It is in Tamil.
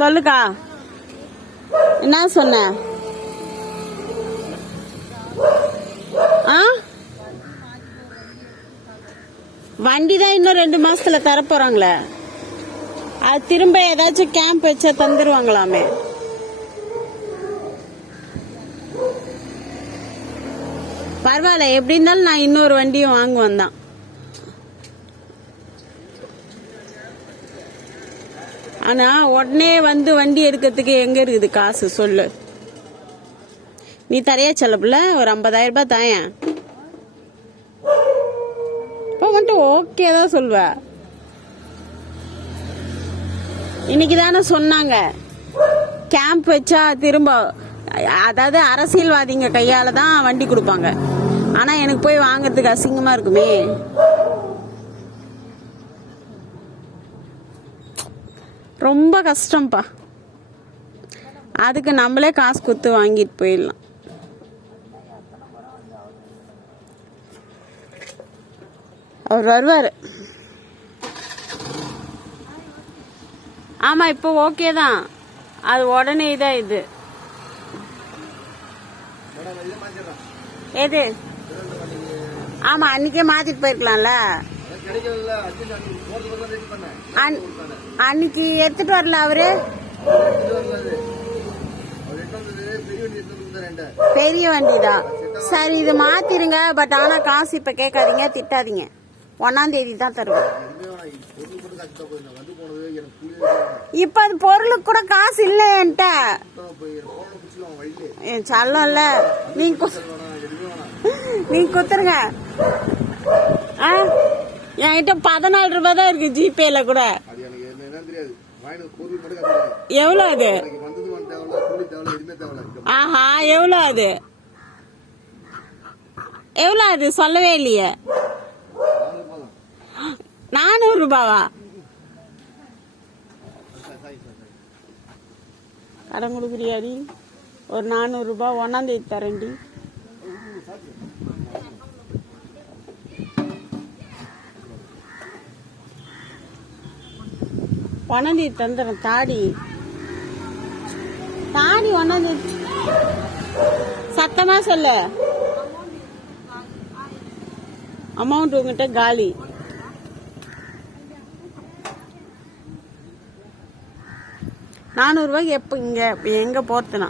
சொல்லுக்கா, என்ன சொன்ன? வண்டி தான் இன்னும் 2 மாசத்துல தரப்போறாங்களே. அது திரும்ப ஏதாச்சும் கேம்ப் வச்சா தந்துருவாங்களாமே. பரவாயில்ல, எப்படி இருந்தாலும் நான் இன்னொரு வண்டியும் வாங்குவேன் தான். ஆனா உடனே வந்து வண்டி எடுக்கிறதுக்கு எங்க இருக்குது காசு சொல்லு. நீ தரையா செல்லப்புல ஒரு 50,000 ரூபாய் தாயன். இப்போ வந்துட்டு ஓகே தான் சொல்வ. இன்னைக்கு தானே சொன்னாங்க கேம்ப் வச்சா திரும்ப, அதாவது அரசியல்வாதிங்க கையால தான் வண்டி கொடுப்பாங்க. ஆனா எனக்கு போய் வாங்கறதுக்கு அசிங்கமா இருக்குமே. ரொம்ப கஷ்டம்ப்பா. அதுக்கு நம்மளே காசு கொடுத்து வாங்கிட்டு போயிடலாம். அவர் வருவாரு. ஆமா, இப்போ ஓகே தான். அது உடனே இதான் இது. எது? ஆமா, அன்னைக்கே மாத்திட்டு போயிருக்கலாம்ல. அன்னைக்கு எடுத்துட்டு வரல அவரு. பெரிய வண்டி தான். சரி, இது மாத்திருங்க. பட் ஆனா காசு இப்ப கேட்காதீங்க, திட்டாதீங்க. 1ஆம் தேதி தான் தருவோம். இப்ப அது பொருளுக்கு கூட காசு இல்ல என்கிட்ட. சொல்லல, நீங்க குத்துருங்க. என்கிட்ட 14 ரூபாய் தான் இருக்கு ஜிபேல கூட. எவ்வளவு அது? ஆஹா, எவ்வளவு அது? எவ்வளவு அது சொல்லவே இல்லையே. 400 ரூபாவா? கடன் கொடுக்குறியாடி? ஒரு 400 ரூபாய் 1ஆம் தேதி தரேன்டி. ஒன்னாம் தேதி தந்துடுறேன். தாடி 1ஆம் தேதி. சத்தமா சொல்லு. அமௌண்ட் உங்ககிட்ட காலி. $400 எப்ப இங்க எங்க போறதுனா?